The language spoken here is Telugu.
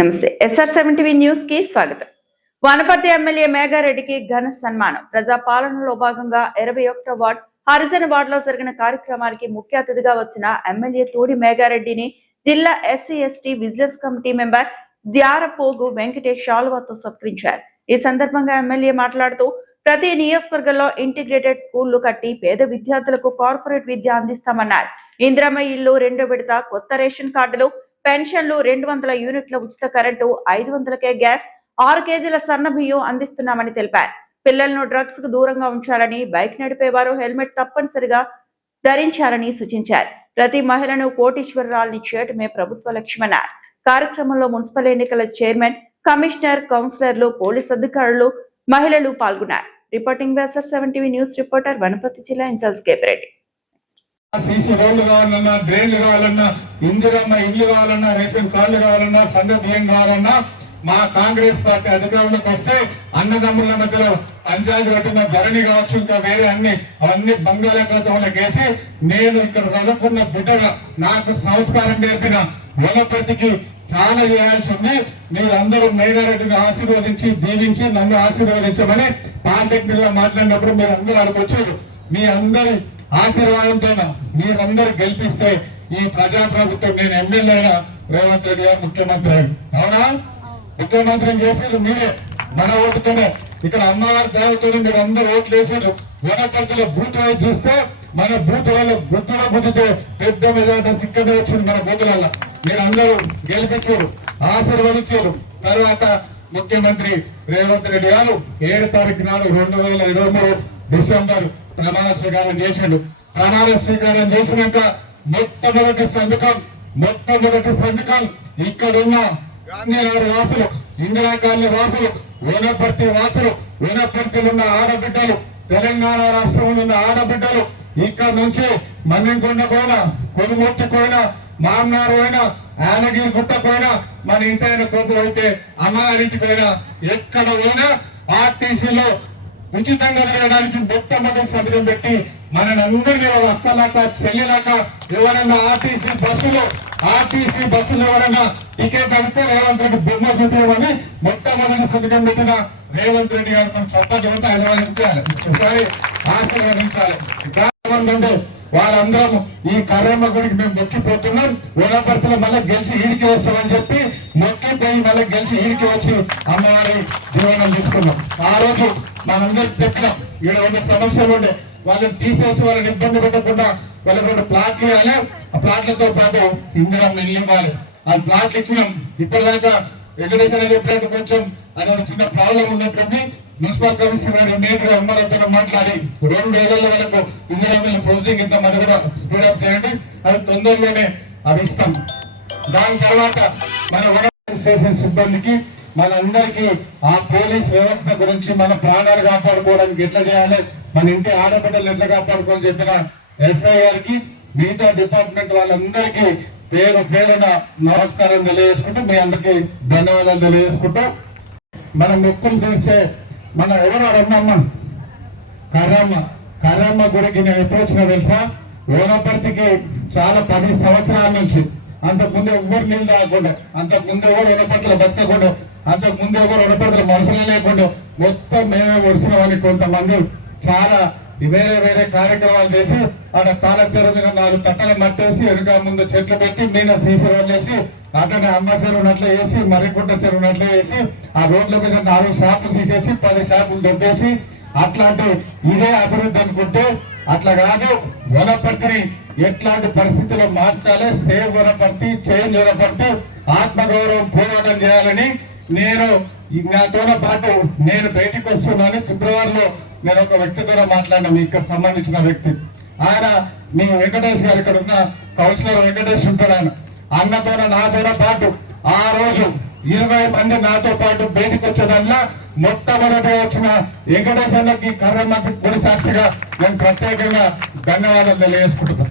నమస్తే SR7 న్యూస్ కి స్వాగతం. వనపర్తి ఎమ్మెల్యే మేఘారెడ్డికి ఘన సన్మానం. ప్రజాపాలనలో భాగంగా 21వ వార్డ్ హరిజన వార్డులో జరిగిన కార్యక్రమానికి ముఖ్య అతిథిగా వచ్చిన ఎమ్మెల్యే తోడి మేఘారెడ్డిని జిల్లా SC/ST vigilance committee member Dyarapogu Venkatesh శాలువాతో సత్కరించారు. ఈ సందర్భంగా ఎమ్మెల్యే మాట్లాడుతూ ప్రతి నియోజకవర్గంలో ఇంటిగ్రేటెడ్ స్కూళ్లు కట్టి పేద విద్యార్థులకు కార్పొరేట్ విద్య అందిస్తామన్నారు. ఇందిరమ్మ ఇల్లు, రెండో విడత, కొత్త రేషన్ కార్డులు, పెన్షన్లు, 200 యూనిట్ల ఉచిత కరెంటు, 500కే గ్యాస్, 6 కేజీల సన్న బియ్యం అందిస్తున్నామని తెలిపారు. పిల్లలను డ్రగ్స్ కు దూరంగా ఉంచాలని, బైక్ నడిపేవారు హెల్మెట్ తప్పనిసరిగా ధరించాలని సూచించారు. ప్రతి మహిళను కోటీశ్వరరాల్ని చేయటమే ప్రభుత్వ లక్ష్యమన్నారు. కార్యక్రమంలో మున్సిపల్ ఎన్నికల చైర్మన్, కమిషనర్, కౌన్సిలర్లు, పోలీస్ అధికారులు, మహిళలు పాల్గొన్నారు. Reporting SR7 news reporter Wanaparthy జిల్లా ఇన్ఛార్జ్ కేపిరెడ్డి. సీసీ రోడ్లు కావాలన్నా, డ్రైన్లు కావాలన్నా, ఇందిరమ్మ ఇల్లు కావాలన్నా, రేషన్ కార్డులు కావాలన్నా, సన్న బియ్యం కావాలన్నా, మా కాంగ్రెస్ పార్టీ అధికారంలోకి వస్తే అన్నదమ్ముల మధ్యలో పంచాయతీ పట్టిన ధరణి కావచ్చు, ఇంకా వేరే అవన్నీ బంగాళాఖాతంలోకి వేసి నేను ఇక్కడ చదువుకున్న బిడ్డగా నాకు సంస్కారం నేర్పిన వనపర్తికి చాలా చేయాల్సి ఉంది. మీరందరూ మేఘారెడ్డిని ఆశీర్వదించి దీవించి నన్ను ఆశీర్వదించమని పాలిటెక్నిక్ లో మాట్లాడినప్పుడు మీరు అందరూ అడగొచ్చారు. మీ అందరి ఆశీర్వాదంతో మీరందరూ గెలిపిస్తే ఈ ప్రజాప్రభుత్వం, నేను ఎమ్మెల్యే అయినా రేవంత్ రెడ్డి గారు ముఖ్యమంత్రి అయ్యారు. అవునా? ముఖ్యమంత్రిని చేసేది మీరే, మన ఓటుతోనే. ఇక్కడ అమ్మవారి దేవతతో మీరు అందరూ ఓట్లు వేసారు. వనపర్తిలో బూత్ వైపు చూస్తే మన బూతులలో గుర్తులో గుర్తుతో పెద్ద మెజార్టీ ఇక్కడే వచ్చింది. మన బూతులలో మీరందరూ గెలిపించారు, ఆశీర్వదించారు. తర్వాత ముఖ్యమంత్రి రేవంత్ రెడ్డి గారు 7వ తారీఖు నాడు 2023 డిసెంబర్ ప్రమాణ స్వీకారం చేశాడు. ప్రమాణ స్వీకారం చేసినాక మొట్టమొదటి సంతకం ఇక్కడున్న గాంధీనగర్ వాసులు, ఇందిరా కాలనీ వాసులు, వనపర్తి వాసులు, వనపర్తిలో ఉన్న ఆడబిడ్డలు, తెలంగాణ రాష్ట్రంలో ఉన్న ఆడబిడ్డలు, ఇక్కడ నుంచి మన్నింకొండ పోయినా, కొనుమూర్తి పోయినా, మామనారు పోయినా, యానగిరి గుట్ట పోయినా, మన ఇంటి కోపు అయితే అమ్మగారింటికి పోయినా, ఎక్కడ పోయినా ఆర్టీసీలో ఉచితంగా తిరగడానికి మొట్టమొదటి సంతకం పెట్టి మనందరినీ అక్కలాక చెల్లిలాక ఎవరైనా ఆర్టీసీ బస్సులు ఎవరైనా టికెట్ అడిగితే రేవంత్ రెడ్డి బొమ్మ చూపించమని మొట్టమొదటి సంతకం పెట్టిన రేవంత్ రెడ్డి గారు మనం చట్టంతో అభిమానించాలి, ఆశీర్వదించాలి. వాళ్ళందరం ఈ కర్రమ్మ గుడికి మేము మొక్కిపోతున్నాం. వనపర్తిలో మళ్ళీ గెలిచి ఈడికి వస్తామని చెప్పి మొక్కిపోయి మళ్ళీ గెలిచి ఈడికి వచ్చి అమ్మవారి జీవనం తీసుకున్నాం. ఆ రోజు మనందరికి చెప్పినాం, ఇక్కడ ఉన్న సమస్యలు ఉండే వాళ్ళని తీసేసి వాళ్ళని ఇబ్బంది పెట్టకుండా వాళ్ళకి 2 ప్లాట్లు ఇవ్వాలి. ఆ ప్లాట్లతో పాటు ఇందిరమ్మ ఇల్లు ఇవ్వాలి. ఆ ప్లాట్లు ఇచ్చినాం. ఇప్పటిదాకా వెంకటేశ్వర చెప్పినట్టు కొంచెం అది చిన్న ప్రాబ్లం ఉన్నట్టుంది. మున్సిపల్ కమిషనర్ నేరుగా ఎమ్మెల్యేతో మాట్లాడి 2 ఏళ్ల వరకు ఇందిరమ్మ ప్రొసీజింగ్ ఇంత మంది కూడా స్పీడప్ చేయండి. అది తొందరలోనే అవి ఇస్తాం. దాని తర్వాత మన వనపర్తి స్టేషన్ సిబ్బందికి, మనందరికీ ఆ పోలీస్ వ్యవస్థ గురించి, మన ప్రాణాలు కాపాడుకోవడానికి ఎట్లా చేయాలి, మన ఇంటి ఆడబిడ్డలు ఎట్లా కాపాడుకోవాలని చెప్పిన SI గారికి, మిగతా డిపార్ట్మెంట్ వాళ్ళందరికీ పేరున నమస్కారం తెలియజేసుకుంటూ మీ అందరికీ ధన్యవాదాలు తెలియజేసుకుంటూ, మన మొక్కులు తెలిసే మన ఎవరు అమ్మమ్మ కర్రమ్మ గుడికి నేను ఎప్పుడు వచ్చినా తెలుసా? వనపర్తికి చాలా 10 సంవత్సరాల నుంచి. అంతకుముందు ఎవరు నీళ్ళు తాగకుండా, అంతకుముందు ఎవరు వనపర్తిలో బతకకుండా, అంతకుముందు ఎవరు వనపర్తిలో మనసులే లేకుండా మొత్తం మేమే వరుసని కొంతమంది చాలా వేరే కార్యక్రమాలు చేసి ఆడ తాళ చెరువు మీద 4 తట్టలు మట్టేసి వెనుక ముందు చెట్లు పెట్టి మీద సీసీ రోడ్లు వేసి అట్లనే అమ్మ చెరువునట్లే వేసి మర్రికుంట చెరువునట్లే వేసి ఆ రోడ్ల మీద 4 షాపులు తీసేసి 10 షాపులు దొబ్బేసి అట్లాంటి ఇదే అభివృద్ధి అనుకుంటే అట్లా కాదు. వనపర్తిని ఎట్లాంటి పరిస్థితుల్లో మార్చాలి, సేవ్ వనపర్తి, చేంజ్ వనపర్తి, ఆత్మగౌరవం పోరాటం చేయాలని నాతో పాటు నేను బయటికి వస్తున్నాను. ఫిబ్రవరిలో నేను ఒక వ్యక్తితో మాట్లాడినా, ఇక్కడ సంబంధించిన వ్యక్తి. ఆయన మీ వెంకటేష్ గారు, ఇక్కడ ఉన్న కౌన్సిలర్ వెంకటేష్ ఉంటాడు. ఆయన నాతో పాటు ఆ రోజు 20 మంది నాతో పాటు బయటికి వచ్చేదానిలా మొట్టమొదటిగా వచ్చిన వెంకటేష్ అన్నకి, కర్రమ్మకి గుడి సాక్షిగా నేను ప్రత్యేకంగా ధన్యవాదాలు తెలియజేసుకుంటున్నాను.